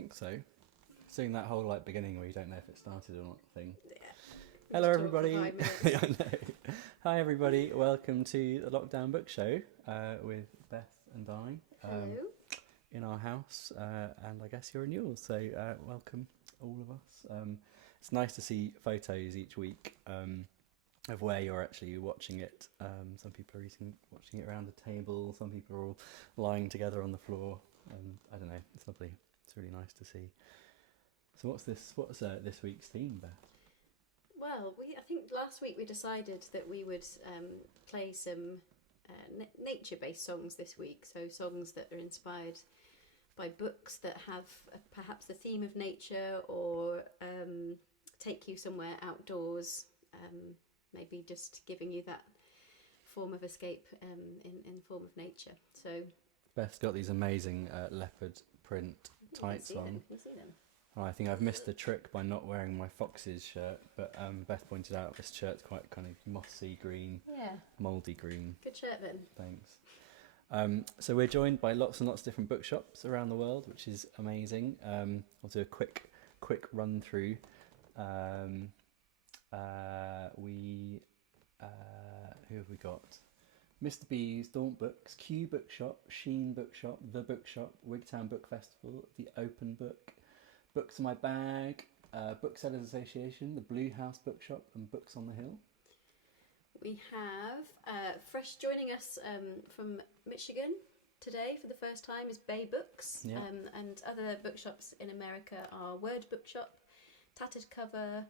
think so. It's doing that whole like beginning where you don't know if it started or not thing. Yeah. Hello everybody. Yeah, I know. Hi everybody. Welcome to the Lockdown Book Show with Beth and I. Hello. In our house, and I guess you're in yours. So welcome all of us. It's nice to see photos each week of where you're actually watching it. Some people are watching it around the table. Some people are all lying together on the floor. I don't know. It's lovely. It's really nice to see. So what's this week's theme, Beth? Well, I think last week we decided that we would play some nature-based songs this week. So songs that are inspired by books that have perhaps the theme of nature or take you somewhere outdoors, maybe just giving you that form of escape in form of nature. So Beth's got these amazing leopard print tights on. You see them. Oh, I think I've missed the trick by not wearing my Foxes shirt, but Beth pointed out this shirt's quite kind of mossy green, mouldy green. Good shirt then. Thanks. So we're joined by lots and lots of different bookshops around the world, which is amazing. I'll do a quick run through. Who have we got? Mr. B's, Daunt Books, Q Bookshop, Sheen Bookshop, The Bookshop, Wigtown Book Festival, The Open Book, Books in My Bag, Booksellers Association, The Blue House Bookshop, and Books on the Hill. We have fresh joining us from Michigan today for the first time is Bay Books, and other bookshops in America are Word Bookshop, Tattered Cover,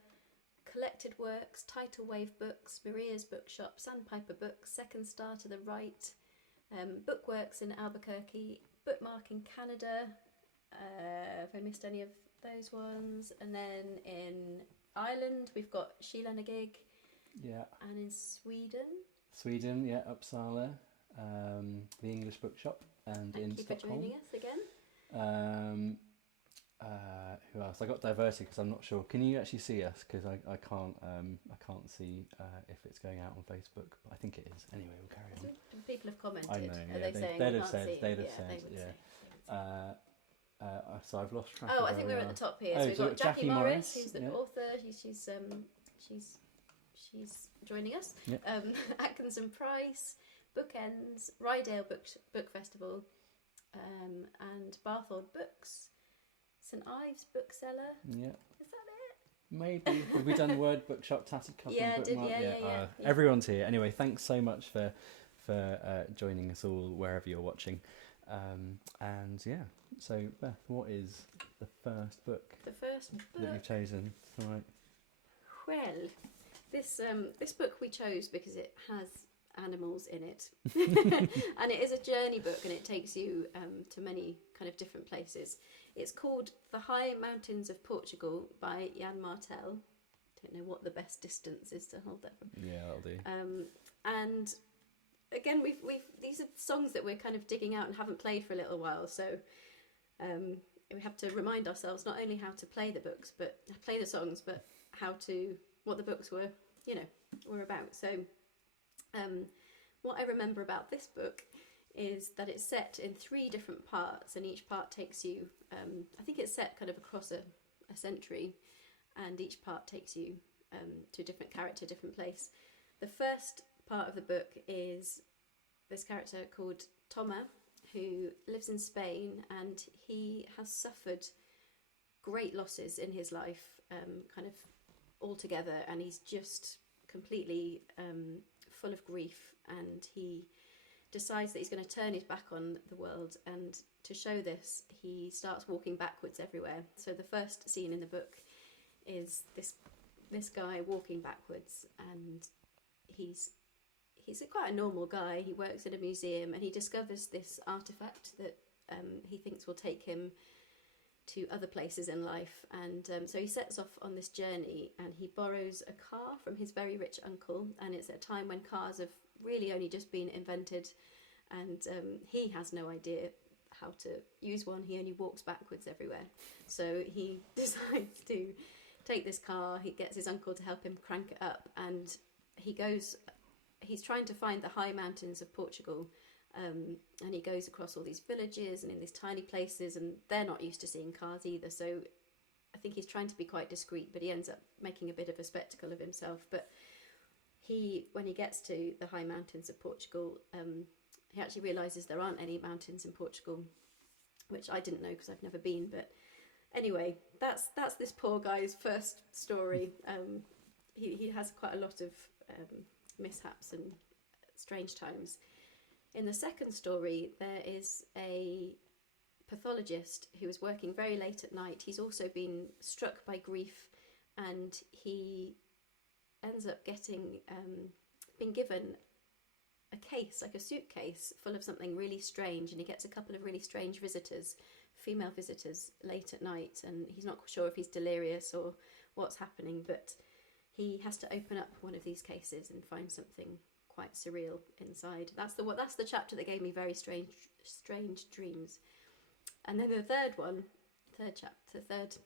Collected Works, Tidal Wave Books, Maria's Bookshop, Sandpiper Books, Second Star to the Right, Bookworks in Albuquerque, Bookmark in Canada, if I missed any of those ones, and then in Ireland we've got Sheelanigig, and in Sweden, Uppsala, the English Bookshop, and in Stockholm. Thank you for joining us again. Who else? I got diverted because I'm not sure. Can you actually see us? Because I can't see if it's going out on Facebook. But I think it is. Anyway, we'll carry on. People have commented. I know. Are they saying they'd we have can't said. see? They'd have said. So I've lost track. I think we're at the top here. So we've got Jackie Morris, who's the author. She's joining us. Yep. Atkinson Price, Bookends, Rydale Book Festival, and Barthord Books. St Ives Bookseller. Yeah. Is that it? Maybe. Have we done Word Bookshop, Tattered Cover, and Bookmark? Yeah. Everyone's here. Anyway, thanks so much for joining us all wherever you're watching. So Beth, what is the first book? That you've chosen? Right. Well, this book we chose because it has animals in it, and it is a journey book, and it takes you to many kind of different places. It's called The High Mountains of Portugal by Yann Martel. Don't know what the best distance is to hold that from. Yeah, that'll do. And again, we've these are songs that we're kind of digging out and haven't played for a little while, so we have to remind ourselves not only how to play the books, but play the songs, but what the books were about. So what I remember about this book is that it's set in 3 different parts, and each part takes you, I think it's set kind of across a century, and each part takes you to a different character, different place. The first part of the book is this character called Toma, who lives in Spain, and he has suffered great losses in his life, kind of altogether, and he's just completely full of grief, and he decides that he's going to turn his back on the world, and to show this he starts walking backwards everywhere. So the first scene in the book is this guy walking backwards, and he's quite a normal guy. He works at a museum, and he discovers this artifact that he thinks will take him to other places in life, and so he sets off on this journey, and he borrows a car from his very rich uncle, and it's at a time when cars have really only just been invented, and he has no idea how to use one. He only walks backwards everywhere, so he decides to take this car. He gets his uncle to help him crank it up, and he's trying to find the high mountains of Portugal, And he goes across all these villages and in these tiny places, and they're not used to seeing cars either. So I think he's trying to be quite discreet, but he ends up making a bit of a spectacle of himself. But when he gets to the high mountains of Portugal, he actually realises there aren't any mountains in Portugal, which I didn't know because I've never been. But anyway, that's this poor guy's first story. He has quite a lot of mishaps and strange times. In the second story, there is a pathologist who is working very late at night. He's also been struck by grief, and he ends up being given a case, like a suitcase, full of something really strange, and he gets a couple of really strange visitors, female visitors, late at night, and he's not sure if he's delirious or what's happening, but he has to open up one of these cases and find something quite surreal inside. That's the chapter that gave me very strange dreams. And then the third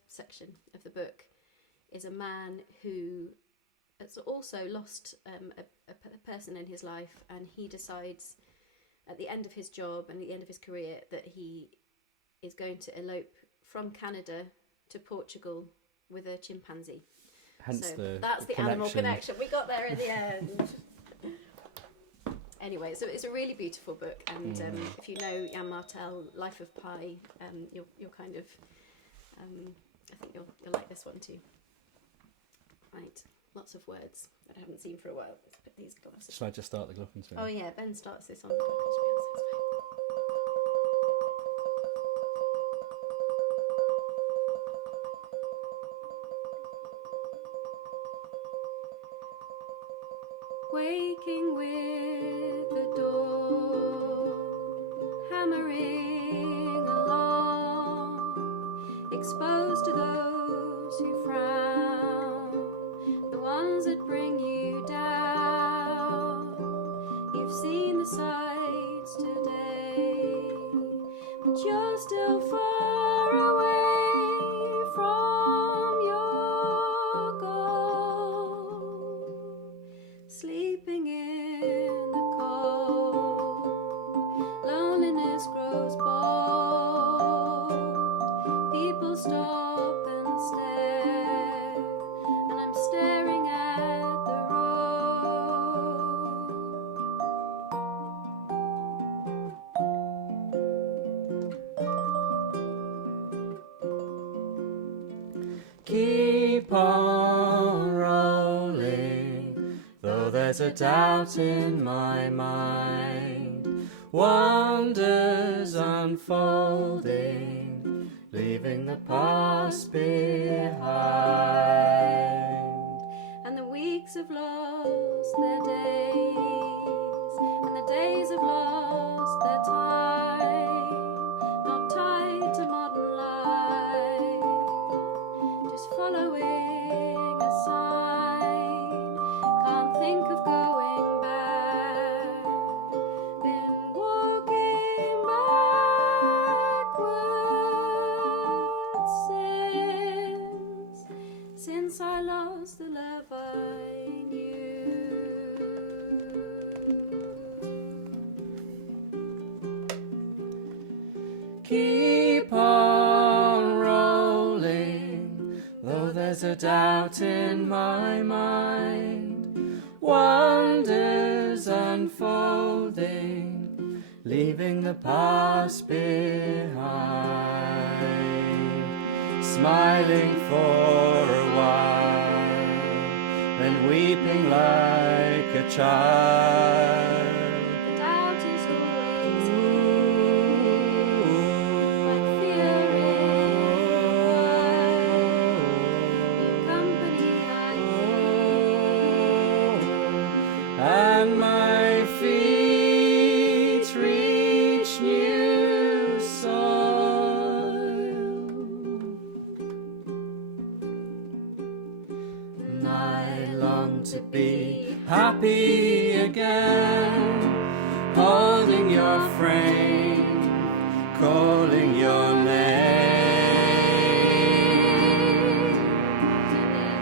section of the book is a man who has also lost a person in his life, and he decides at the end of his job and at the end of his career that he is going to elope from Canada to Portugal with a chimpanzee. Hence so that's the animal connection. We got there at the end. Anyway, so it's a really beautiful book, and if you know Yann Martel, Life of Pi, you'll kind of, I think you'll like this one too. Right, lots of words that I haven't seen for a while. Let's put these glasses. Shall I just start the glockenspiel? Oh yeah, Ben starts this on the glockenspiel. Waking with the dawn, hammering along, exposed to those who frown, the ones that bring you down. You've seen the sights today, but you're still far away from your goal. Sleeping in the cold, loneliness grows bold. People stop and stare, and I'm staring at the road. Keep on rolling, though there's a doubt in my mind. Wonders unfolding, leaving the past behind. And the weeks have lost their days, and the days have lost their time. Not tied to modern life, just following a sign. Can't think of going back. Been walking backwards since I lost the love I knew. Keep on rolling, though there's a doubt in my mind. Wonders unfolding, leaving the past behind. Smiling for a while, then weeping like a child. The doubt is always like fear in new company I need. And my feet reach new soil, and I long to be happy again, holding your frame, calling your name.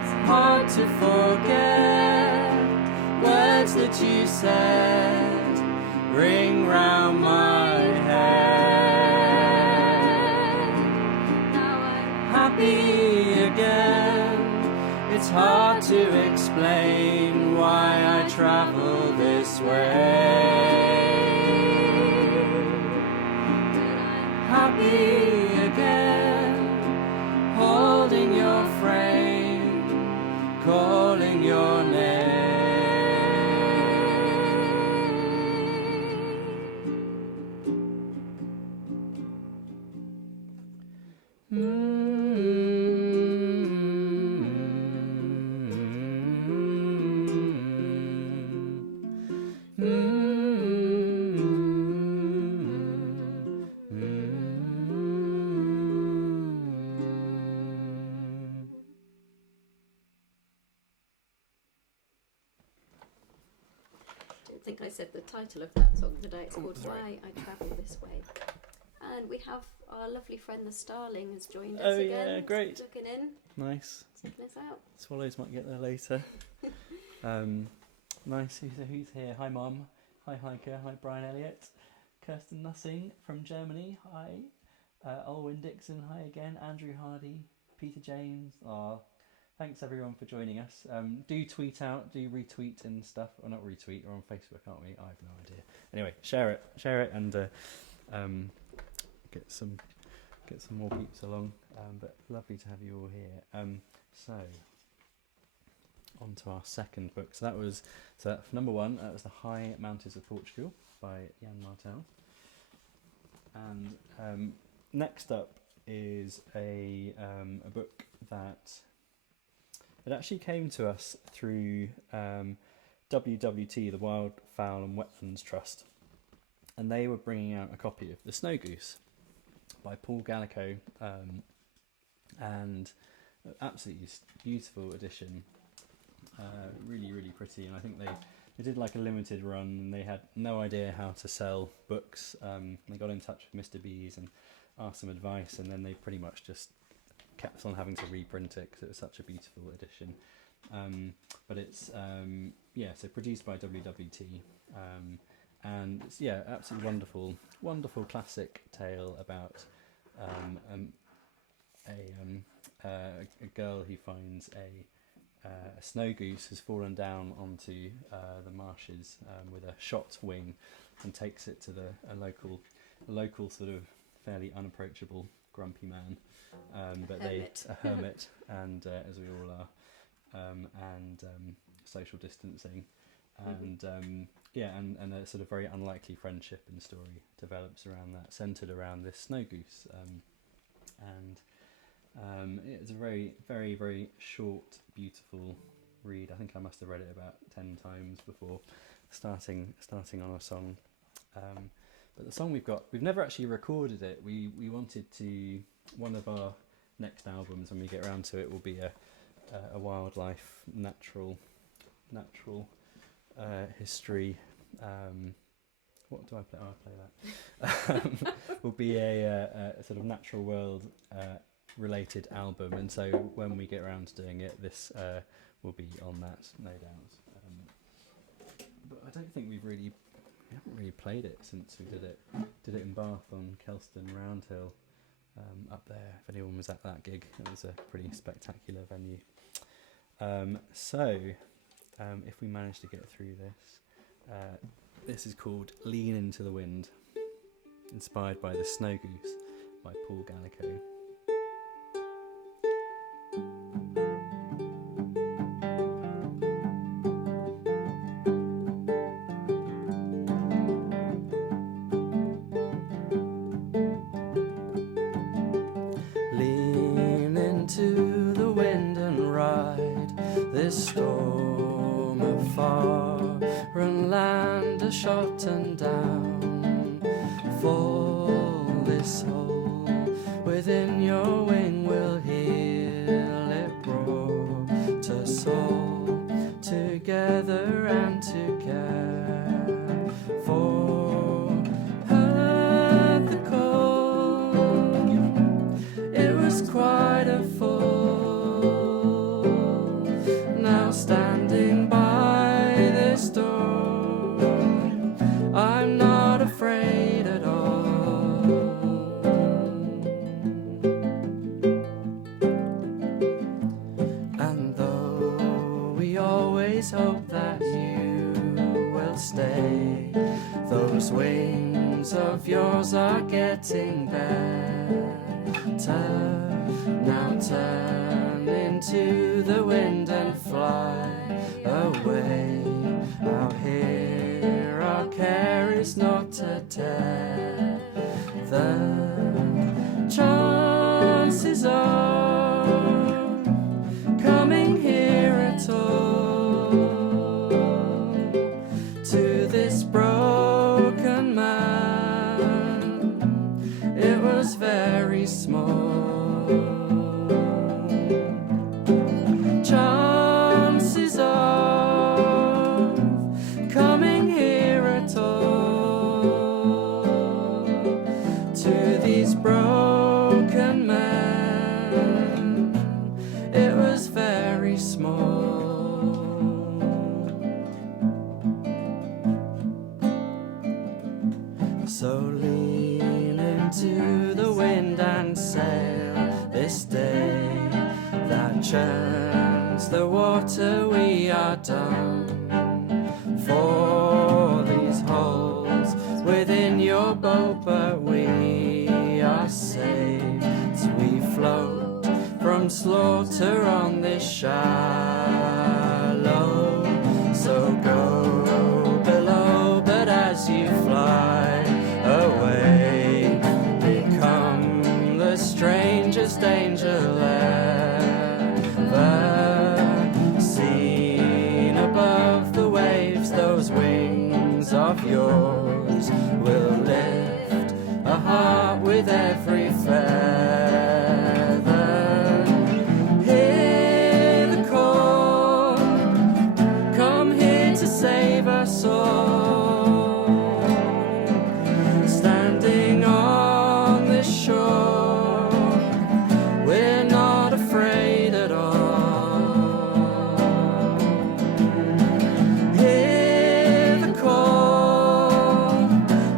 It's hard to forget words that you said ring round happy again. It's hard to explain why I travel this way. Happy again, holding your frame, calling your name. I think I said the title of that song today. It's called Why I Travel This Way. And we have our lovely friend the Starling has joined us again. Oh yeah, great. Looking in. Nice. Checking us out. Swallows might get there later. Nice. Who's here? Hi, Mum. Hi, Heike. Hi, Brian Elliott. Kirsten Nussing from Germany. Hi. Olwyn Dixon. Hi again. Andrew Hardy. Peter James. Thanks everyone for joining us. Do tweet out, do retweet and stuff. Or not retweet, we're on Facebook, aren't we? I have no idea. Anyway, share it, and get some more peeps along. But lovely to have you all here. So on to our second book. So for number one, that was The High Mountains of Portugal by Yann Martel. And next up is a book that it actually came to us through WWT, the Wildfowl and Wetlands Trust, and they were bringing out a copy of The Snow Goose by Paul Galico, and absolutely beautiful edition, really, really pretty. And I think they did like a limited run, and they had no idea how to sell books. They got in touch with Mr. B's and asked some advice, and then they pretty much just kept on having to reprint it because it was such a beautiful edition. But it's so produced by WWT, and it's absolutely wonderful classic tale about a girl who finds a snow goose has fallen down onto the marshes with a shot wing, and takes it to a local sort of fairly unapproachable grumpy man, a hermit, and as we all are, and social distancing, and and a sort of very unlikely friendship and story develops around that, centered around this snow goose, and it's a very, very, very short, beautiful read. I think I must have read it about 10 times before starting on a song. But the song we've never actually recorded it. We wanted to, one of our next albums when we get around to it will be a wildlife, natural history. What do I play? Oh, I play that. Will be a sort of natural world related album, and so when we get around to doing it, this will be on that, no doubt. But I don't think we haven't really played it since we did it in Bath on Kelston Roundhill, up there. If anyone was at that gig, it was a pretty spectacular venue. So if we manage to get through this, this is called Lean Into the Wind, inspired by The Snow Goose by Paul Galico. Lean into the wind and ride this storm afar, and land a shot and down, fall this hole within your wing will heal it roar to soul, together and to care for her the cold. It was quite a fall, now standing by this door, I'm not afraid at all. Those wings of yours are getting better. Now turn into the wind and fly away. Out here our care is not to tear the chances of coming here at all to this broken man. It was very small. Chances of coming here at all to these broken men. It was very small. So lean into the wind and sail this day that churns the water. We are done for these holes within your boat, but we are saved as we float from slaughter on this shallow. So go below, but as you fly away, become the strangest angel ever seen above the waves. Those wings of yours will lift a heart with every feather. Hear the call, come here to save us all. Standing on this shore, we're not afraid at all. Hear the call,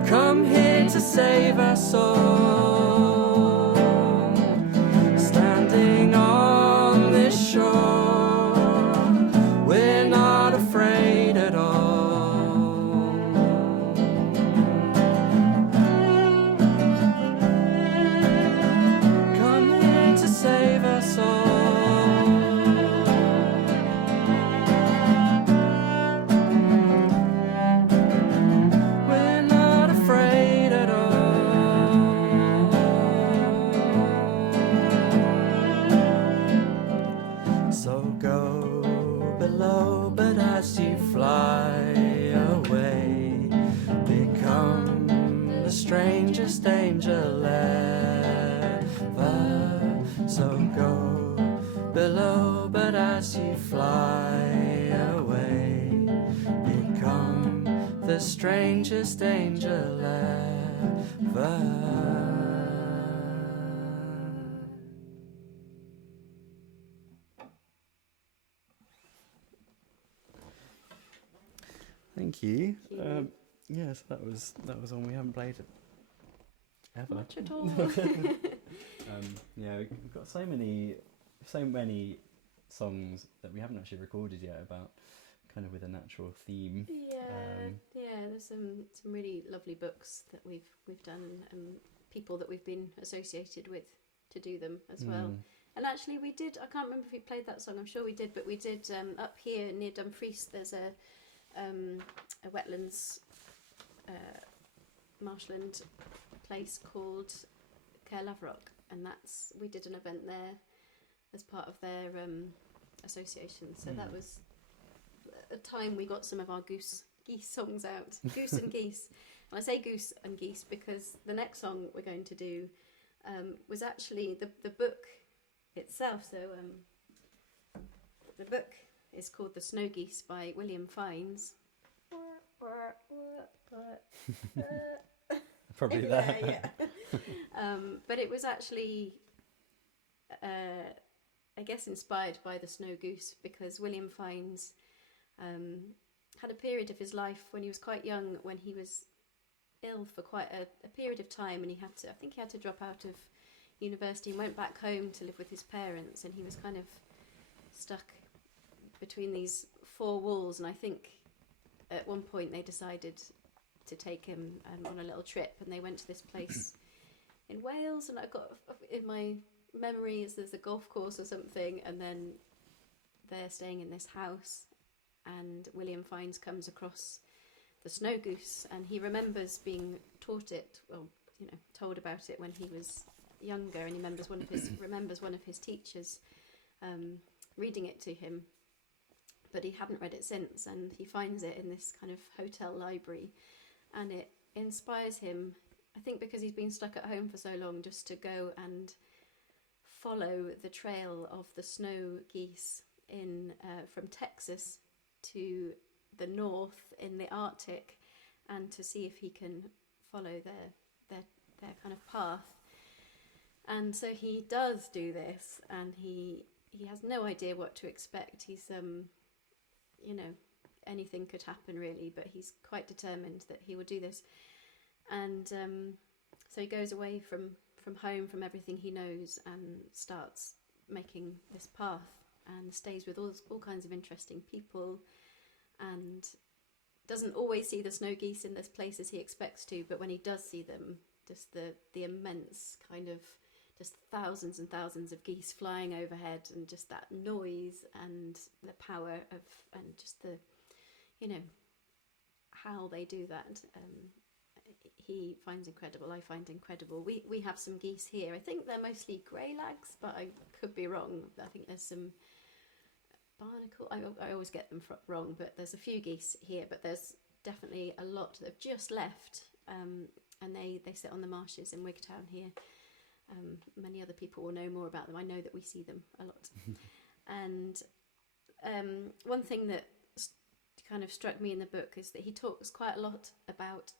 come here to save us all. Standing on this shore, we're not afraid at all. Come here to save us all. We're not afraid at all. So go below, but as you fly away, become the strangest angel ever. So go below, but as you fly away, become the strangest angel ever. Thank you. Yes, that was one we haven't played ever. Much at all. Yeah, we've got so many songs that we haven't actually recorded yet about kind of with a natural theme. Yeah. There's some really lovely books that we've done and people that we've been associated with to do them as well. And actually, we did. I can't remember if we played that song. I'm sure we did, but we did up here near Dumfries. There's a wetlands marshland place called Caerlaverock, and we did an event there as part of their association. So that was a time we got some of our geese songs out. Goose and Geese. And I say Goose and Geese because the next song we're going to do was actually the book itself. So the book is called The Snow Geese by William Fiennes. Probably that. Yeah. But it was actually, I guess, inspired by the Snow Goose because William Fiennes had a period of his life when he was quite young when he was ill for quite a period of time, and I think he had to drop out of university and went back home to live with his parents, and he was kind of stuck between these four walls. And I think at one point they decided to take him on a little trip, and they went to this place in Wales, and I got in my memory is there's a golf course or something, and then they're staying in this house, and William Fiennes comes across the snow goose, and he remembers being taught it, well, you know, told about it when he was younger, and he remembers one of his teachers reading it to him, but he hadn't read it since, and he finds it in this kind of hotel library, and it inspires him, I think because he's been stuck at home for so long, just to go and follow the trail of the snow geese in from Texas to the north in the Arctic, and to see if he can follow their kind of path. And so he does do this, and he has no idea what to expect. He's you know, anything could happen really, but he's quite determined that he will do this. And so he goes away from home, from everything he knows, and starts making this path, and stays with all kinds of interesting people, and doesn't always see the snow geese in this place as he expects to, but when he does see them, just the immense kind of just thousands and thousands of geese flying overhead, and just that noise and the power of, and just the, you know, how they do that, he finds incredible. I find incredible. We have some geese here. I think they're mostly greylags, but I could be wrong. I think there's some barnacle. I always get them wrong, but there's a few geese here, but there's definitely a lot that have just left, and they sit on the marshes in Wigtown here. Many other people will know more about them. I know that we see them a lot. And one thing that kind of struck me in the book is that he talks quite a lot about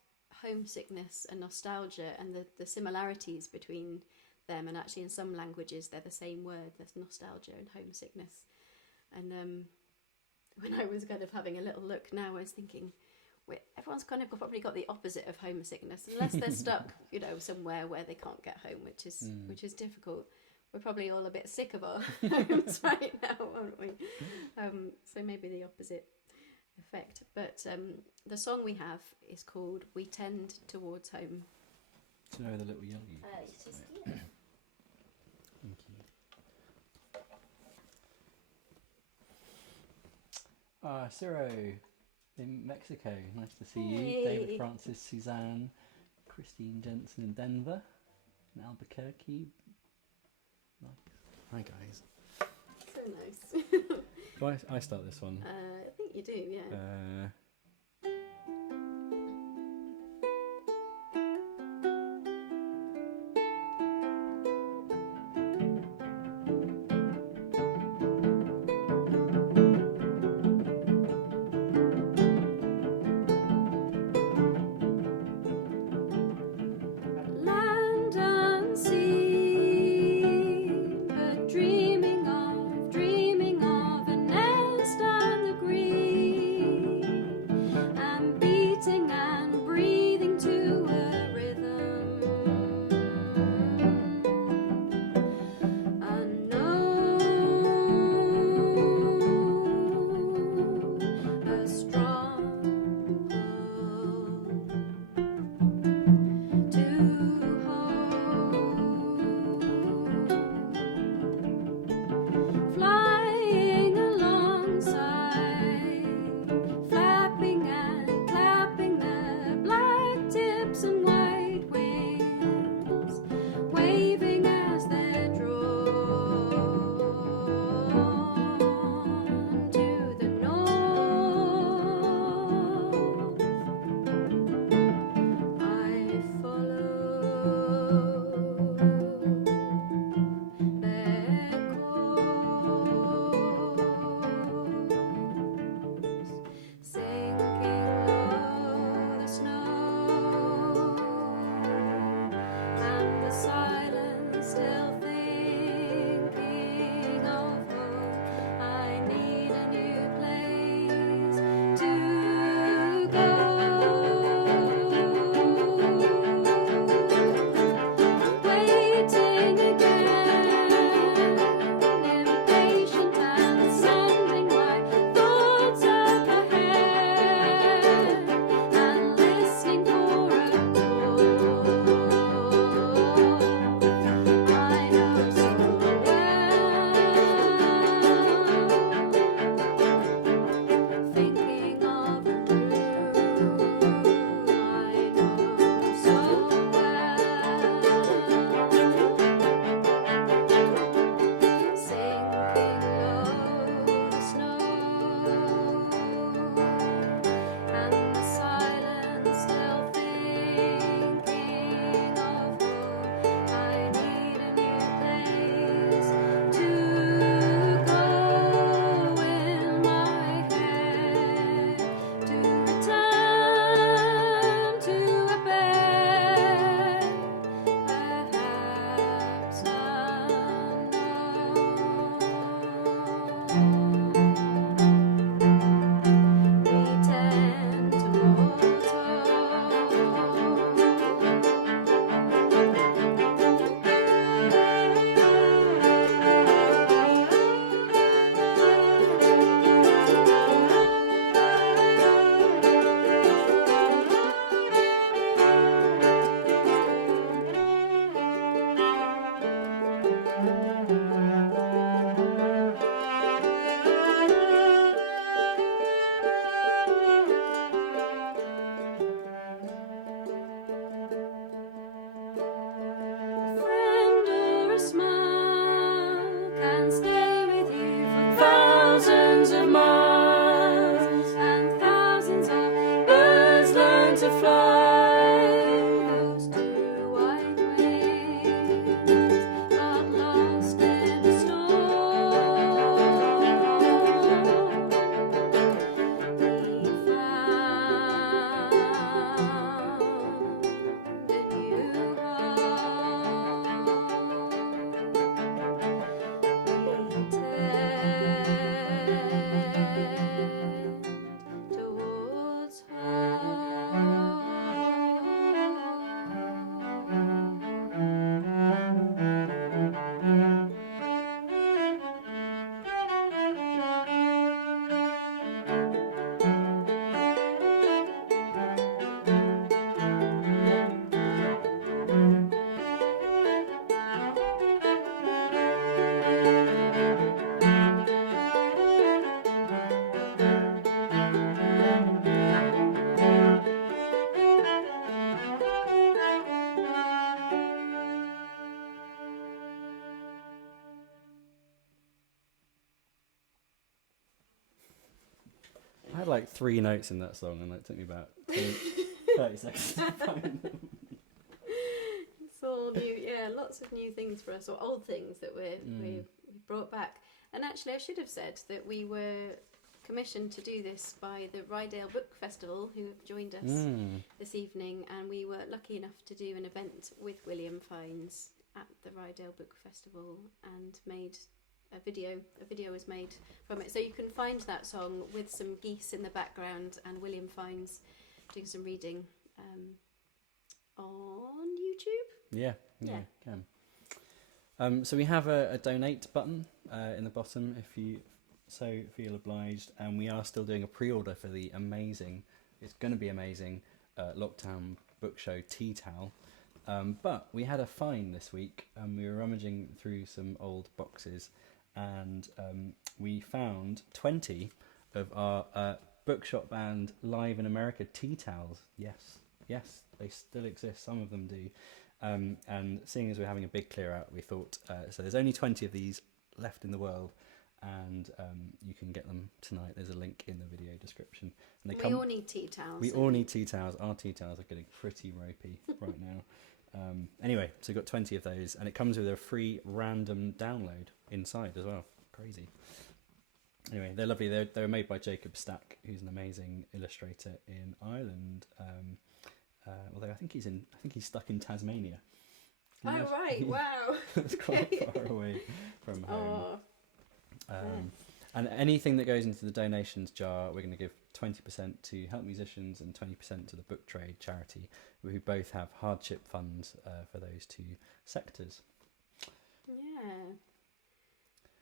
homesickness and nostalgia, and the similarities between them, and actually in some languages they're the same word. There's nostalgia and homesickness. And when I was kind of having a little look now, I was thinking, everyone's kind of probably got the opposite of homesickness, unless they're stuck, you know, somewhere where they can't get home, which is difficult. We're probably all a bit sick of our homes right now, aren't we? So maybe the opposite effect. But the song we have is called "We Tend Towards Home." Do you know the little yellow? It's just here. Thank you. Ciro in Mexico. Nice to see you. David Francis, Suzanne, Christine Jensen in Denver, in Albuquerque. Nice. Hi guys. So nice. Do I start this one? I think you do, yeah. Dreaming of a nest on the green. to fly, those two white wings got lost in a storm. He found a new home. We tend towards I had like 3 notes in that song, and it took me about 30 seconds to find them. It's all new, yeah, lots of new things for us, or old things that we've brought back. And actually, I should have said that we were commissioned to do this by the Rydale Book Festival, who have joined us this evening, and we were lucky enough to do an event with William Fiennes at the Rydale Book Festival, and made a video. A video was made from it, so you can find that song with some geese in the background and William Fiennes doing some reading on YouTube. Yeah, can. So we have a donate button in the bottom if you so feel obliged, and we are still doing a pre-order for the amazing, it's going to be amazing, Lockdown Book Show tea towel. But we had a find this week, and we were rummaging through some old boxes, and we found 20 of our Bookshop Band Live in America tea towels. Yes, they still exist. Some of them do. And seeing as we're having a big clear out, we thought, so there's only 20 of these left in the world, and you can get them tonight. There's a link in the video description. And we all need tea towels. We all need tea towels. Our tea towels are getting pretty ropey right now. Anyway, so we've got 20 of those, and it comes with a free random download inside as well. Crazy. Anyway, they're lovely. They were made by Jacob Stack, who's an amazing illustrator in Ireland. Although I think he's stuck in Tasmania. Oh right! Wow. That's quite far away from home. And anything that goes into the donations jar, we're going to give 20% to Help Musicians and 20% to the Book Trade charity, who both have hardship funds for those 2 sectors. Yeah.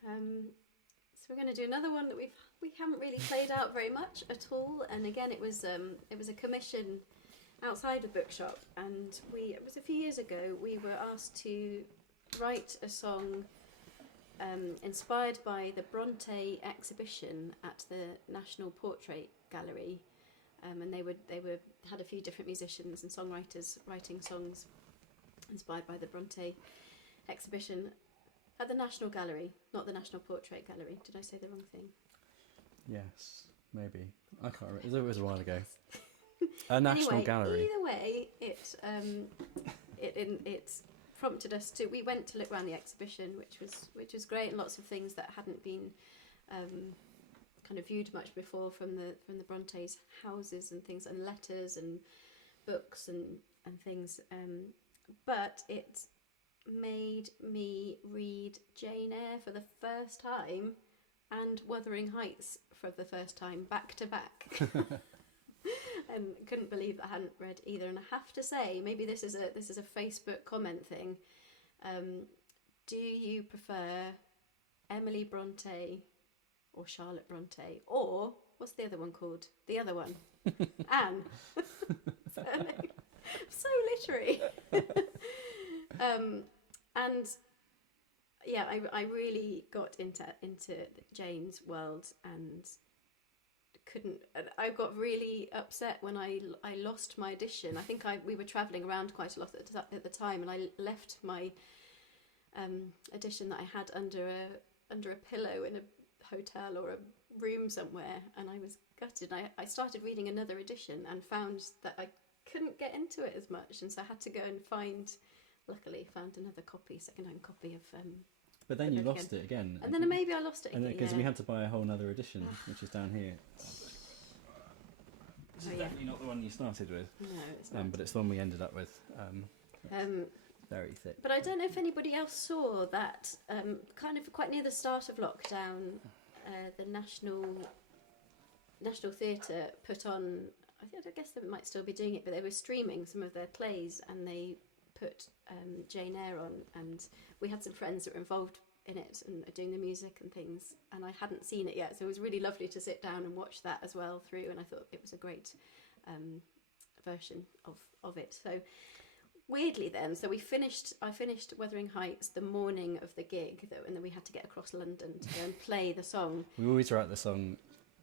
So we're going to do another one that we haven't really played out very much at all. And again, it was a commission outside a bookshop, and it was a few years ago. We were asked to write a song inspired by the Bronte exhibition at the National Portrait Gallery, and they had a few different musicians and songwriters writing songs inspired by the Bronte exhibition at the National Gallery, not the National Portrait Gallery. Did I say the wrong thing? Yes, maybe. I can't remember. It was a while ago. A National Gallery. Either way, it prompted us to. We went to look around the exhibition, which was great, and lots of things that hadn't been kind of viewed much before from the Brontes' houses and things, and letters and books and things. But it made me read Jane Eyre for the first time and Wuthering Heights for the first time, back to back. And couldn't believe that I hadn't read either. And I have to say, maybe this is a Facebook comment thing. Do you prefer Emily Bronte or Charlotte Bronte, or what's the other one called? The other one, Anne. So literary. And yeah, I really got into Jane's world, and I got really upset when I lost my edition. I think we were travelling around quite a lot at the time, and I left my edition that I had under a pillow in a hotel or a room somewhere, and I was gutted. I started reading another edition and found that I couldn't get into it as much, and so I had to go and luckily found another second-hand copy of. But then you lost it again. And then maybe I lost it again. Because we had to buy a whole other edition, which is down here. This is definitely not the one you started with. No, it's not. But it's the one we ended up with. Very thick. But I don't know if anybody else saw that, kind of quite near the start of lockdown, the National Theatre put on, I guess they might still be doing it, but they were streaming some of their plays, and they put Jane Eyre on, and we had some friends that were involved in it and are doing the music and things, and I hadn't seen it yet, so it was really lovely to sit down and watch that as well through, and I thought it was a great version of it. So weirdly then, I finished Wuthering Heights the morning of the gig, and then we had to get across London to go and play the song. We always write the song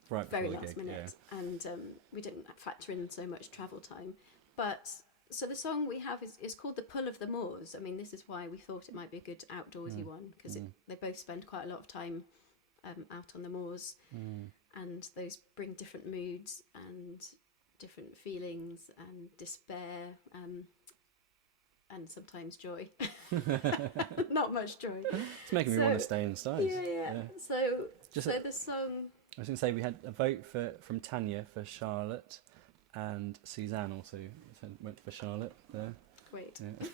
right before very the last gig, minute, and we didn't factor in so much travel time. But so the song we have is called The Pull of the Moors. I mean, this is why we thought it might be a good outdoorsy one, because they both spend quite a lot of time out on the moors, and those bring different moods and different feelings and despair, and sometimes joy. Not much joy. It's making me want to stay inside. Yeah. So the song. I was going to say we had a vote from Tanya for Charlotte, and Suzanne also went for Charlotte there. Great. Yeah.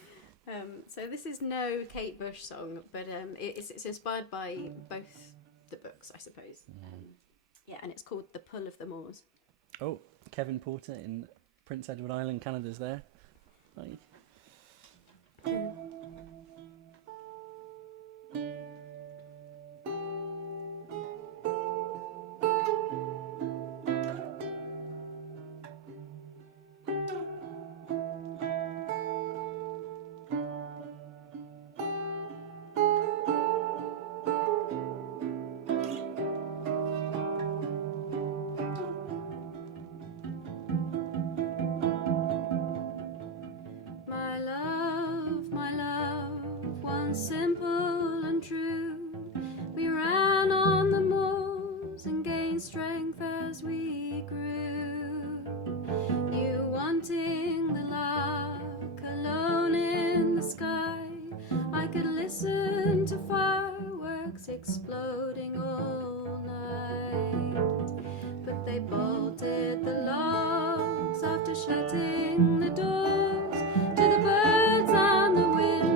So this is no Kate Bush song, but it's inspired by both the books, I suppose. And it's called The Pull of the Moors. Oh, Kevin Porter in Prince Edward Island, Canada's there. Hi. Simple and true, we ran on the moors and gained strength as we grew. You wanting the lark alone in the sky, I could listen to fireworks exploding all night. But they bolted the logs after shutting the doors to the birds and the wind.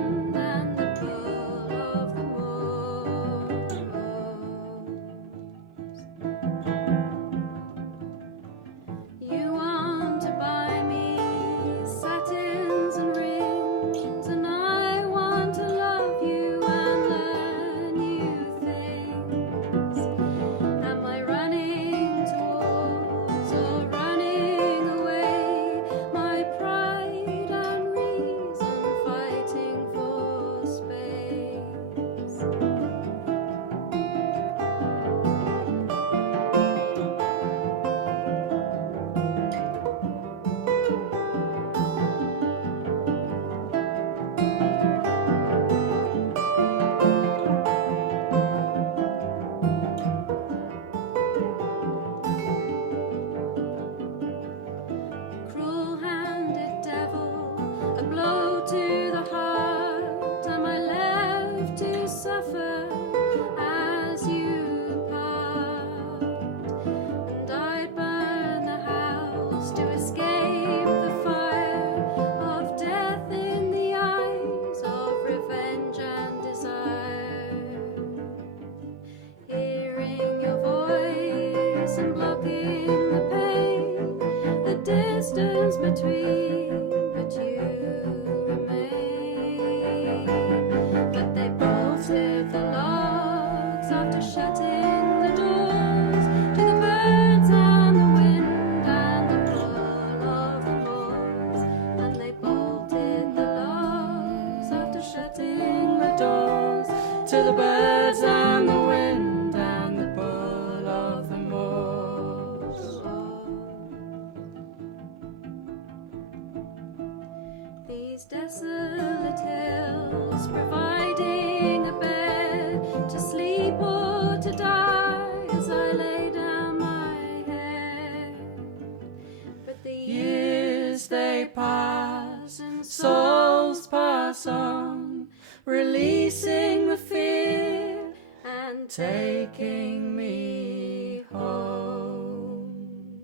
taking me home.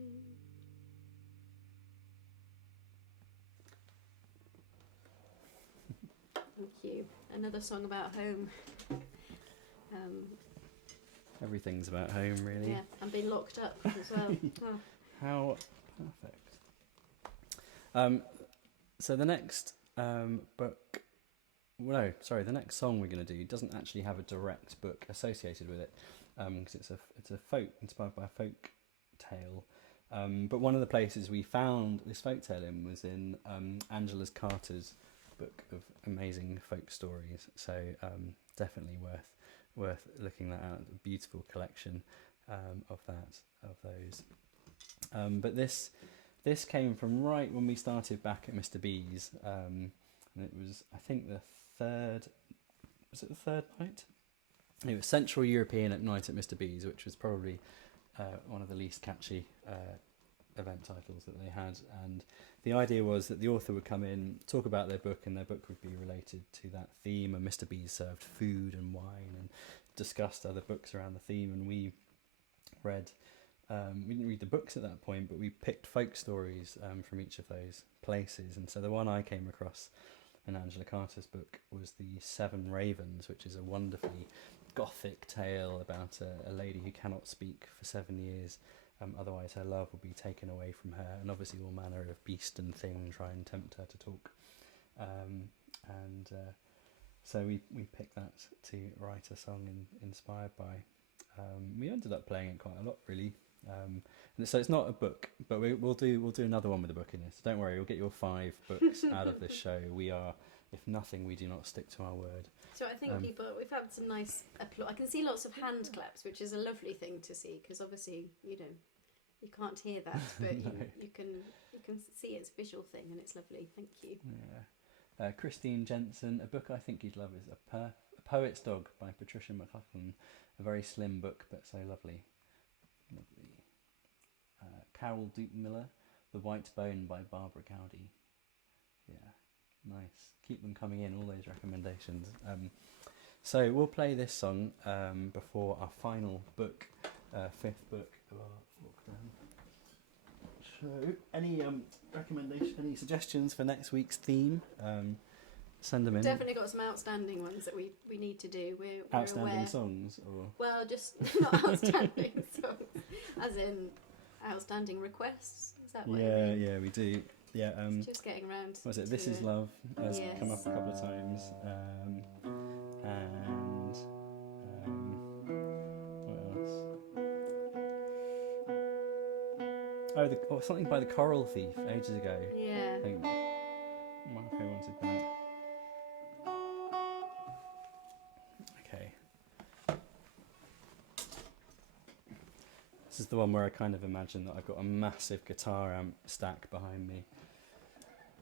Thank you. Another song about home. Everything's about home, really. Yeah, and being locked up as well. Oh. How perfect. So the next book, well, no, sorry, the next song we're going to do doesn't actually have a direct book associated with it, because it's a folk, inspired by a folk tale. But one of the places we found this folk tale in was in Angela Carter's book of amazing folk stories. So definitely worth looking that out. A beautiful collection of those. But this came from right when we started back at Mr. B's, and it was, I think, the third night? It was Central European at Night at Mr. B's, which was probably one of the least catchy event titles that they had. And the idea was that the author would come in, talk about their book, and their book would be related to that theme, and Mr. B served food and wine and discussed other books around the theme. And we didn't read the books at that point, but we picked folk stories from each of those places. And so the one I came across in Angela Carter's book was The Seven Ravens, which is a wonderfully gothic tale about a lady who cannot speak for 7 years, otherwise her love will be taken away from her, and obviously all manner of beast and thing try and tempt her to talk. So we picked that to write a song inspired by. We ended up playing it quite a lot, really. And so it's not a book, but we'll do another one with a book in this. Don't worry, we'll get your 5 books out of this show. We are, if nothing, we do not stick to our word. So I think we've had some nice applause. I can see lots of hand claps, which is a lovely thing to see, because obviously you can't hear that, but No. you can see it's a visual thing, and it's lovely. Thank you. Yeah. Christine Jensen, a book I think you'd love is A Poet's Dog by Patricia Mclaughlin. A very slim book, but so lovely. Carol Duke Miller, The White Bone by Barbara Cowdy. Yeah, nice. Keep them coming in, all those recommendations. So we'll play this song before our final book, 5th book of our lockdown show. Any any suggestions for next week's theme? Send them in. Definitely got some outstanding ones that we need to do. We're outstanding aware. songs, or Well, just not outstanding songs, as in outstanding requests. Is that what you mean? Yeah, we do. Yeah. Just getting around. What was it? This to Is Love has Yes. come up a couple of times. And what else? Something by the Coral Thief ages ago. Yeah. I think Marco wanted that. Okay. This is the one where I kind of imagine that I've got a massive guitar amp stack behind me.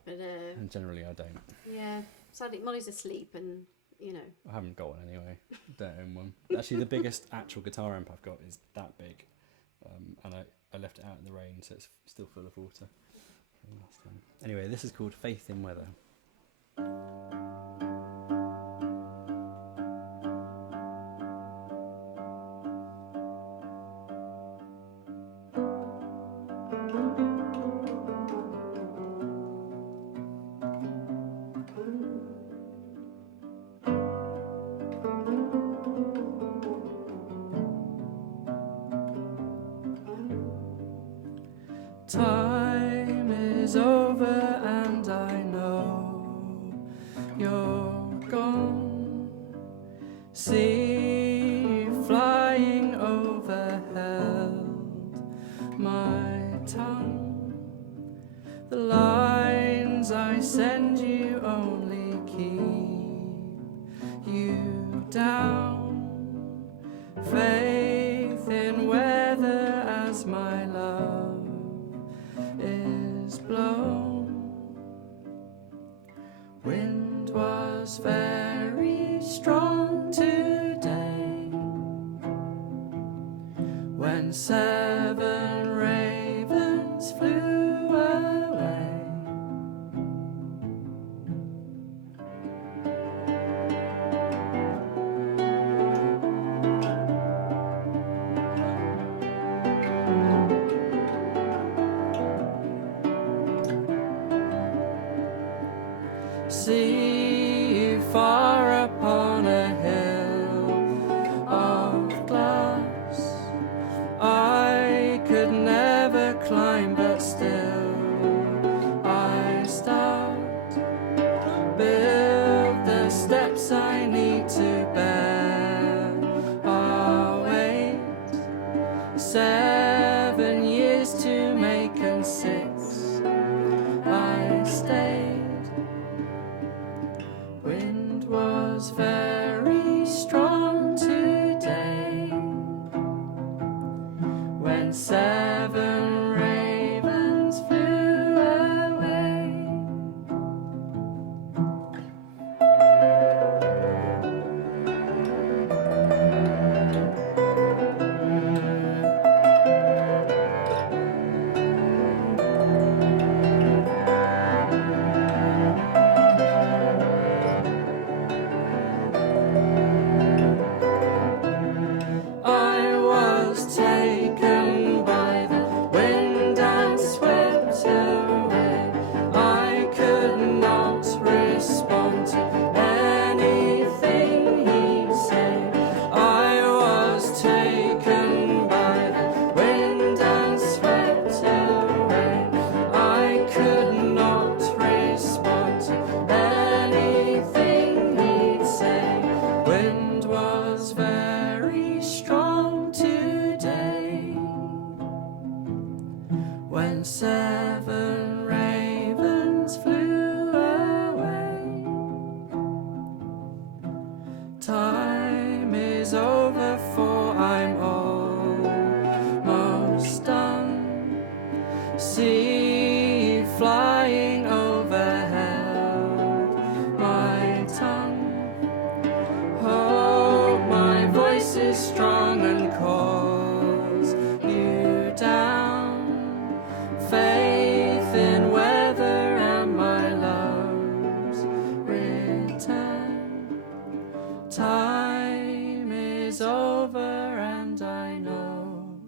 But And generally I don't. yeah, sadly Molly's asleep, and I haven't got one anyway. Don't own one. Actually, the biggest actual guitar amp I've got is that big. And I left it out in the rain, so it's still full of water from last time. Anyway, this is called Faith in Weather. Time is over and I know you're gone. See you flying overhead my tongue. The lines I send you only keep you down. Faith in weather as my love is blown. Wind was very strong today when 7 ravens flew away. 7 ravens flew away. I was taken by the wind and swept away. I could not respond to anything he'd say. I was taken by the wind and swept away. I could not respond to anything he'd say. Wind was very strong today. When 7 ravens flew away. Time is over, for I'm almost done. See flying overhead, my tongue. Oh, my voice is strong and calls you down. Faith in weather and my love's return. Time is over and I know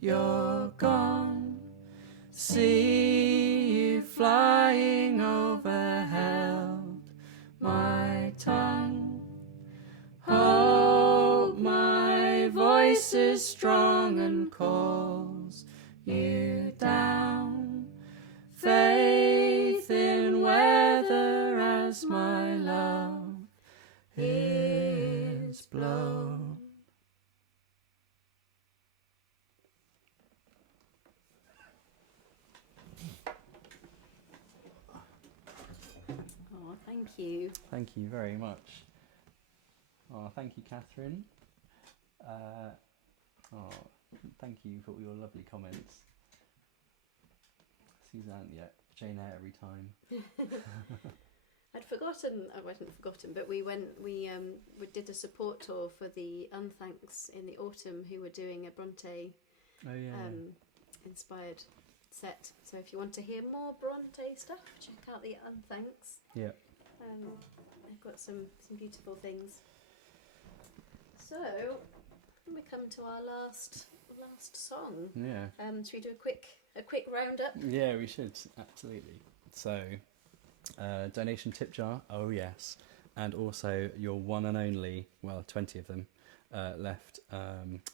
you're gone. See you flying over, held my tongue. Oh, my voice is strong and calls you down. Faith in weather as my love is blown. Oh, thank you. Thank you very much. Oh, thank you, Catherine. Thank you for all your lovely comments. Suzanne, yeah, Jane Eyre every time. I'd forgotten. I wasn't forgotten, but we did a support tour for the Unthanks in the autumn, who were doing a Bronte inspired set. So if you want to hear more Bronte stuff, check out the Unthanks. Yeah. I've got some beautiful things. So we come to our last song. Yeah. Should we do a quick roundup? Yeah, we should, absolutely. So, donation tip jar, oh yes, and also your one and only, well, 20 of them left,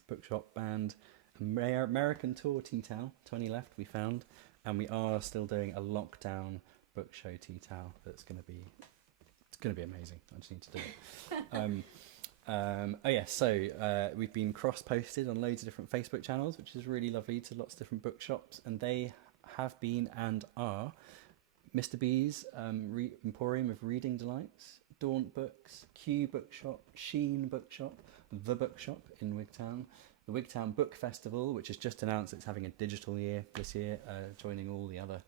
bookshop band, American tour tea towel, 20 left we found, and we are still doing a lockdown book show tea towel that's going to be amazing. I just need to do it. So we've been cross-posted on loads of different Facebook channels, which is really lovely, to lots of different bookshops, and they have been and are Mr. B's Emporium of Reading Delights, Daunt Books, Q Bookshop, Sheen Bookshop, The Bookshop in Wigtown, the Wigtown Book Festival, which has just announced it's having a digital year this year, joining all the other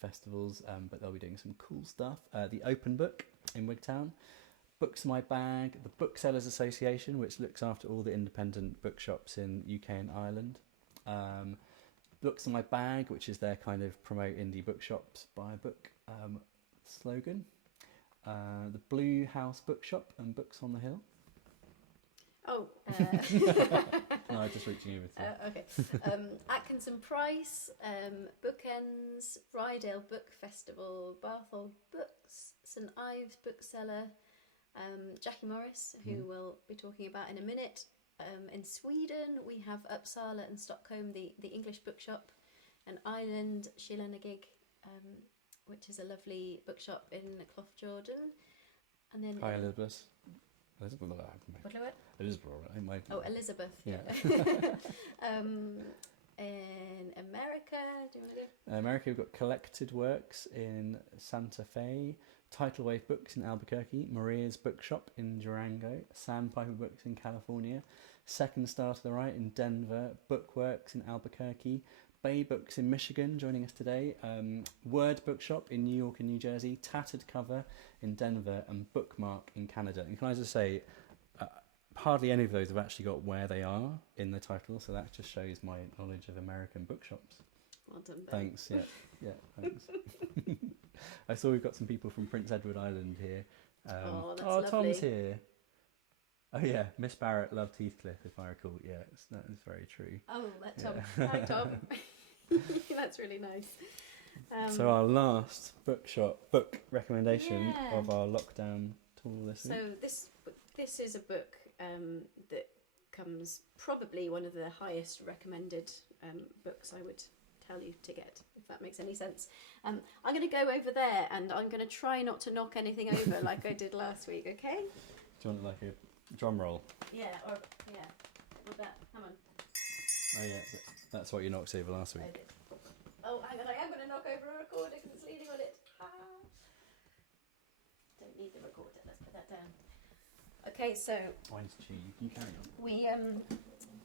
festivals, but they'll be doing some cool stuff. The Open Book in Wigtown, Books My Bag, the Booksellers Association, which looks after all the independent bookshops in UK and Ireland. Books in My Bag, which is their kind of promote indie bookshops, buy a book slogan. The Blue House Bookshop and Books on the Hill. Oh. No, I'm just reaching you with that. Okay. Atkinson Price, Bookends, Rydale Book Festival, Barthol Books, St Ives Bookseller, Jackie Morris, who we'll be talking about in a minute. In Sweden, we have Uppsala and Stockholm, the English bookshop, and Ireland, Shillenagig, which is a lovely bookshop in Clough Jordan. And then Hi, Elizabeth. Elizabeth. What do I? Elizabeth. Yeah. In America, do you want to do? America, we've got Collected Works in Santa Fe, Tidal Wave Books in Albuquerque, Maria's Bookshop in Durango, Sandpiper Books in California, Second Star to the Right in Denver, Bookworks in Albuquerque, Bay Books in Michigan joining us today, Word Bookshop in New York and New Jersey, Tattered Cover in Denver, and Bookmark in Canada. And can I just say, hardly any of those have actually got where they are in the title, so that just shows my knowledge of American bookshops. Well done, Ben. Thanks, yeah, thanks. I saw we've got some people from Prince Edward Island here. That's lovely. Tom's here. Oh yeah, Miss Barrett loved Heathcliff, if I recall. Yeah, that is very true. Oh, that's Tom. Hi, Tom. That's really nice. So our last book recommendation of our lockdown tool this week. So this is a book that comes probably one of the highest recommended books I would tell you to get, if that makes any sense. I'm going to go over there and I'm going to try not to knock anything over like I did last week, okay? Do you want like a drum roll? Yeah, with that, come on. Oh yeah, that's what you knocked over last week. Oh, hang on, I am going to knock over a recorder because it's leaning on it. Don't need the recorder, let's put that down. Okay, so Mine's cheap, you carry on. we,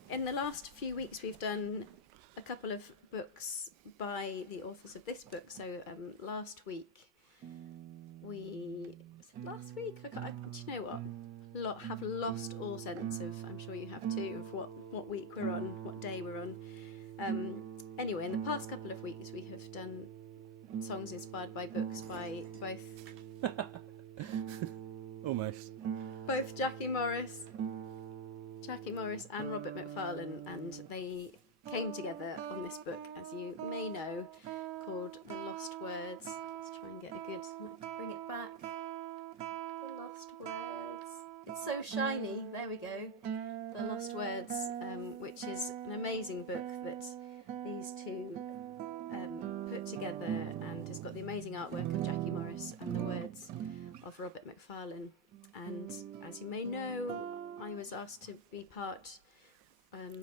in the last few weeks we've done a couple of books by the authors of this book. So last week do you know what? Have lost all sense of, I'm sure you have too, of what week we're on, what day we're on. Anyway, in the past couple of weeks we have done songs inspired by books by both Jackie Morris and Robert Macfarlane, and they came together on this book, as you may know, called The Lost Words. Let's try and get a good, bring it back. The Lost Words. It's so shiny. There we go. The Lost Words, which is an amazing book that these two put together, and has got the amazing artwork of Jackie Morris and the words of Robert Macfarlane. And as you may know, I was asked to be part,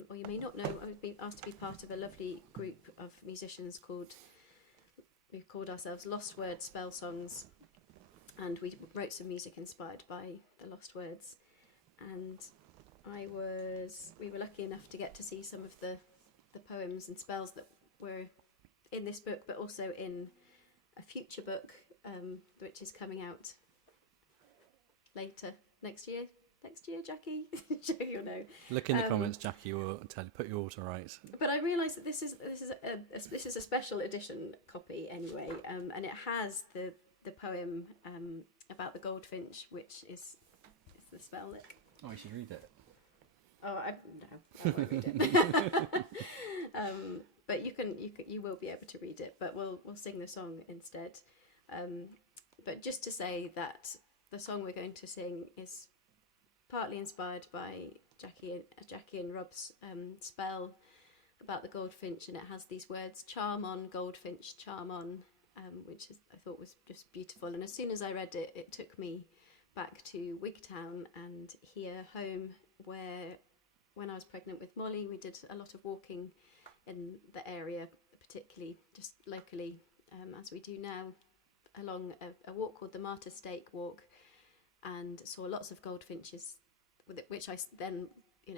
or you may not know, I was asked to be part of a lovely group of musicians we've called ourselves Lost Words Spell Songs, and we wrote some music inspired by the Lost Words. And we were lucky enough to get to see some of the poems and spells that were in this book, but also in a future book, which is coming out later next year, Jackie. Sure you'll know. Look in the comments, Jackie will put you all to rights. But I realised that this is a special edition copy anyway, and it has the poem about the goldfinch, which is the spell lick. Oh, I should read it. Oh, I won't read it. But you will be able to read it. But we'll sing the song instead. But just to say that the song we're going to sing is partly inspired by Jackie and Rob's spell about the goldfinch, and it has these words: "Charmon Goldfinch, Charmon," which I thought was just beautiful. And as soon as I read it, it took me back to Wigtown and here home, where when I was pregnant with Molly, we did a lot of walking in the area, particularly just locally, as we do now, along a walk called the Martyr Stake Walk, and saw lots of goldfinches, which I then,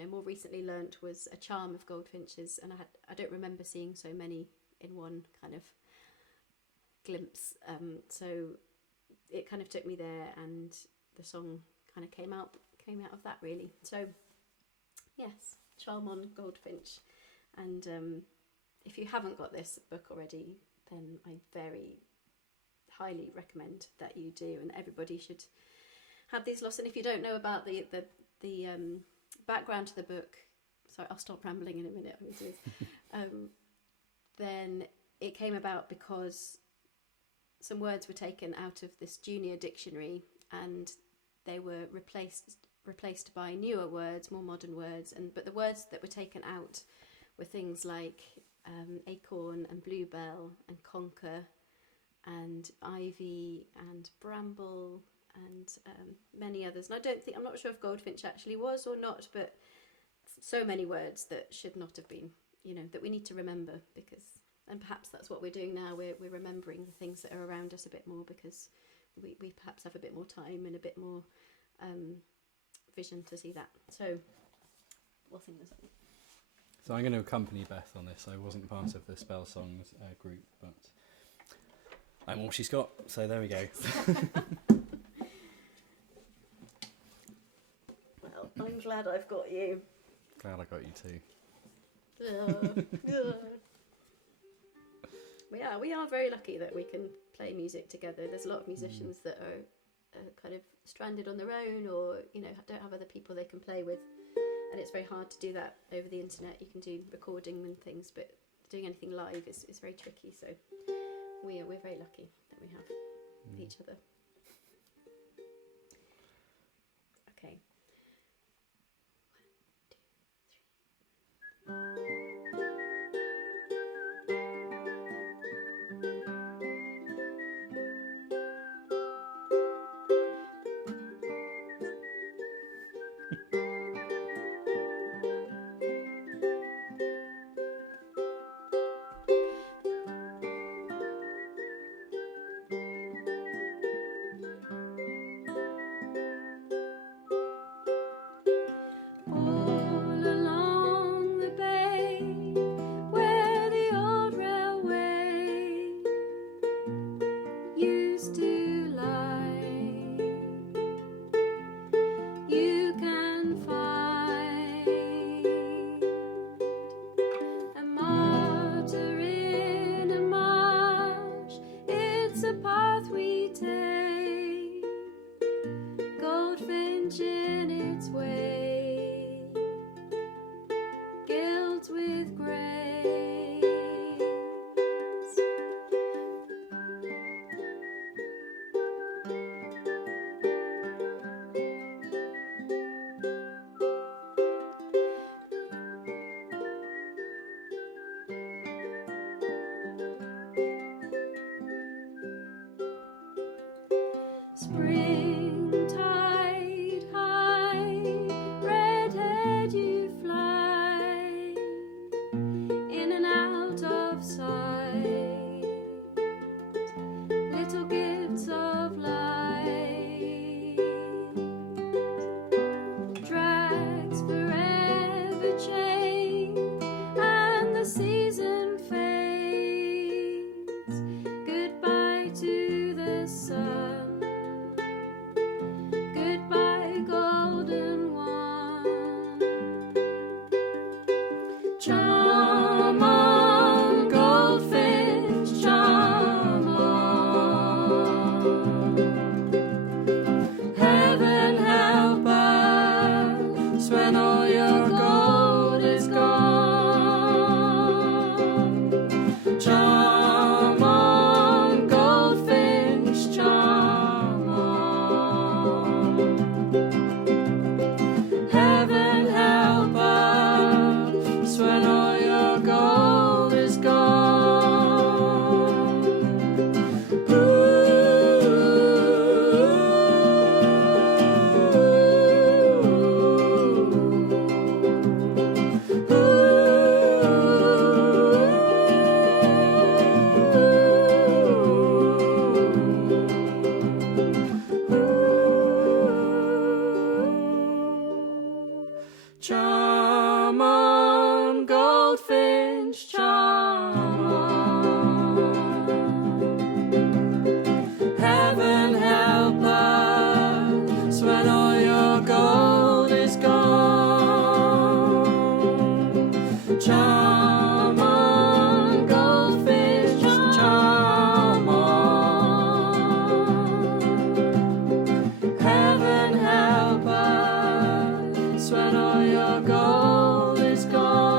more recently learnt was a charm of goldfinches, and I don't remember seeing so many in one kind of glimpse. So it kind of took me there, and the song kind of came out of that, really. So yes, Charmon Goldfinch. And if you haven't got this book already, then I very highly recommend that you do, and everybody should have these lost. And if you don't know about the background to the book, sorry, I'll stop rambling in a minute. Then it came about because some words were taken out of this junior dictionary, and they were replaced by newer words, more modern words. But the words that were taken out were things like acorn and bluebell and conker and ivy and bramble and many others. And I'm not sure if goldfinch actually was or not, but so many words that should not have been, that we need to remember, and perhaps that's what we're doing now. We're remembering the things that are around us a bit more, because we perhaps have a bit more time and a bit more vision to see that. So we'll sing the song. So I'm going to accompany Beth on this. I wasn't part of the Spell Songs group, but I'm all she's got. So there we go. Well, I'm glad I've got you. Glad I got you too. We are very lucky that we can play music together. There's a lot of musicians that are kind of stranded on their own, or don't have other people they can play with, and it's very hard to do that over the internet. You can do recording and things, but doing anything live is very tricky. So we're very lucky that we have each other. Okay. 1, 2, 3. Springtide high, redhead you fly, in and out of sight, little gifts of light, tracks forever change, and the season fades, goodbye to the sun. Charmon Goldfinch, Charmon. Heaven help us when all your gold is gone. Charmon Goldfinch, Charmon. Heaven help us when all your gold is gone. Charmon Goldfinch, Charmon. Heaven help us when all your gold is gone. Charmon Goldfinch, Charmon. Heaven help us when all your gold is gone.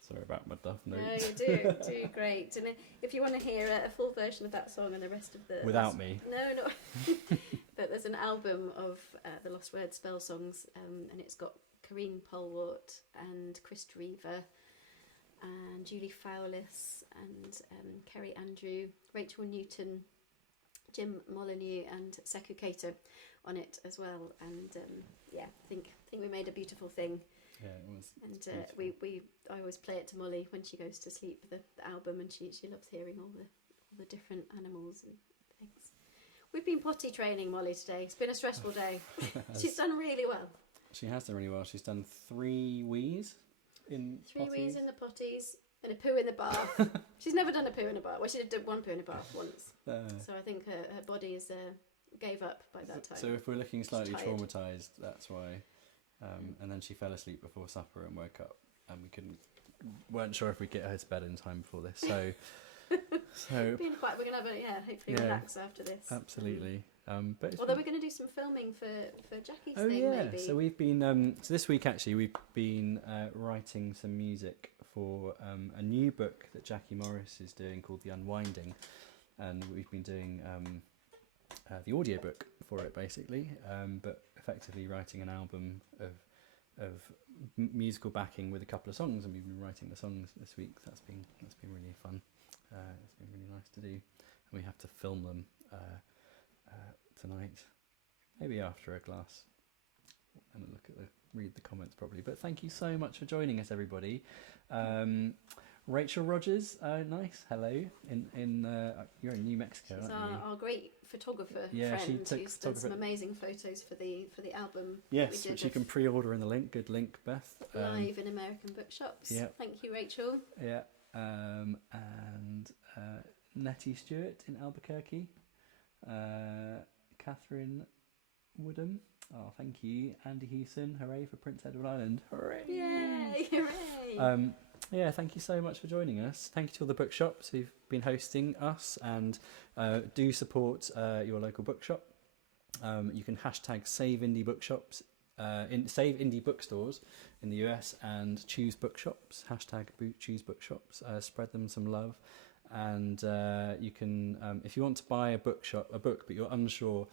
Sorry about my duff No, notes. you do great. And if you want to hear a full version of that song and the rest of the... Without me. No. But there's an album of the Lost Word spell songs, and it's got Corinne Polwart and Chris Drever and Julie Fowlis and Kerry Andrew, Rachel Newton, Jim Molyneux and Sekou Keita on it as well. And I think we made a beautiful thing. Yeah, it was. And I always play it to Molly when she goes to sleep, the album, and she loves hearing all the different animals and things. We've been potty training Molly today. It's been a stressful day. She's done really well. She has done really well. She's done 3 wheeze in Three potties. wees in the potties and a poo in the bath. She's never done a poo in a bath. Well, she did 1 poo in a bath once. So I think her body is gave up by that time. So if we're looking slightly tired. traumatised, that's why. And then she fell asleep before supper and woke up, and weren't sure if we'd get her to bed in time before this. So we're gonna have hopefully relax after this. Absolutely. But although we're going to do some filming for Jackie's thing, maybe. So we've been so this week actually we've been writing some music for a new book that Jackie Morris is doing called The Unwinding, and we've been doing the audiobook for it basically, but effectively writing an album of musical backing with a couple of songs, and we've been writing the songs this week. That's been really fun. It's been really nice to do, and we have to film them tonight, maybe after a glass, and read the comments properly. But thank you so much for joining us, everybody. Rachel Rogers, nice. Hello, you're in New Mexico, She's aren't you? our great photographer Yeah, friend she who's done some amazing photos for the album. Yes, which you can pre-order in the link. Good link, Beth. Live in American bookshops. Yeah. Thank you, Rachel. Yeah, and Nettie Stewart in Albuquerque. Catherine Woodham. Oh, thank you. Andy Hewson. Hooray for Prince Edward Island. Hooray! Yay! Hooray! Yeah, thank you so much for joining us. Thank you to all the bookshops who've been hosting us, and do support your local bookshop. You can hashtag Save Indie Bookshops, Save Indie Bookstores in the US, and choose bookshops. Hashtag choose bookshops. Spread them some love. And you can, if you want to buy a book, but you're unsure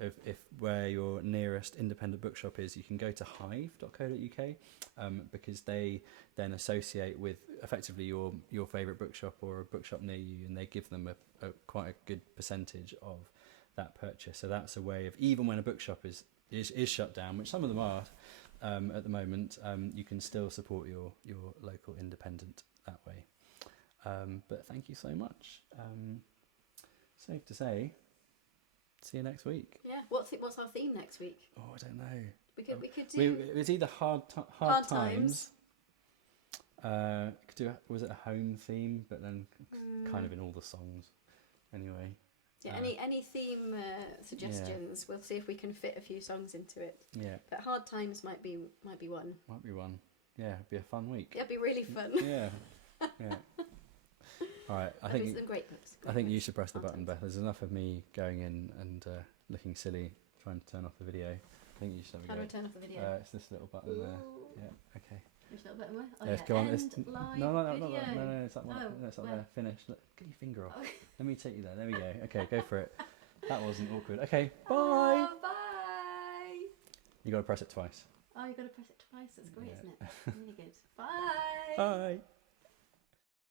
of where your nearest independent bookshop is, you can go to hive.co.uk, because they then associate with effectively your favourite bookshop or a bookshop near you, and they give them a quite a good percentage of that purchase. So that's a way of, even when a bookshop is shut down, which some of them are at the moment, you can still support your local independent that way. But thank you so much. Safe to say, see you next week. Yeah. What's our theme next week? Oh, I don't know. We could do. It's either hard times. Could do. Was it a home theme? But then kind of in all the songs. Anyway. Yeah. Any theme suggestions? Yeah. We'll see if we can fit a few songs into it. Yeah. But hard times might be one. Might be one. Yeah. It'd be a fun week. It'd be really fun. Yeah. Yeah. All right, I think some great books. You should press the button, Beth. There's enough of me going in and looking silly trying to turn off the video. I think you should have a go. How do I turn off the video? It's this little button there. Yeah, okay. Which little button where? Oh, yes, yeah. go on. End live video. No, it's that one. No, it's up there. Finish. Look, get your finger off. Let me take you there. There we go. Okay, go for it. That wasn't awkward. Okay, bye. Oh, bye. You got to press it twice. Oh, you got to press it twice. That's great, isn't it? Really good. Bye. Bye.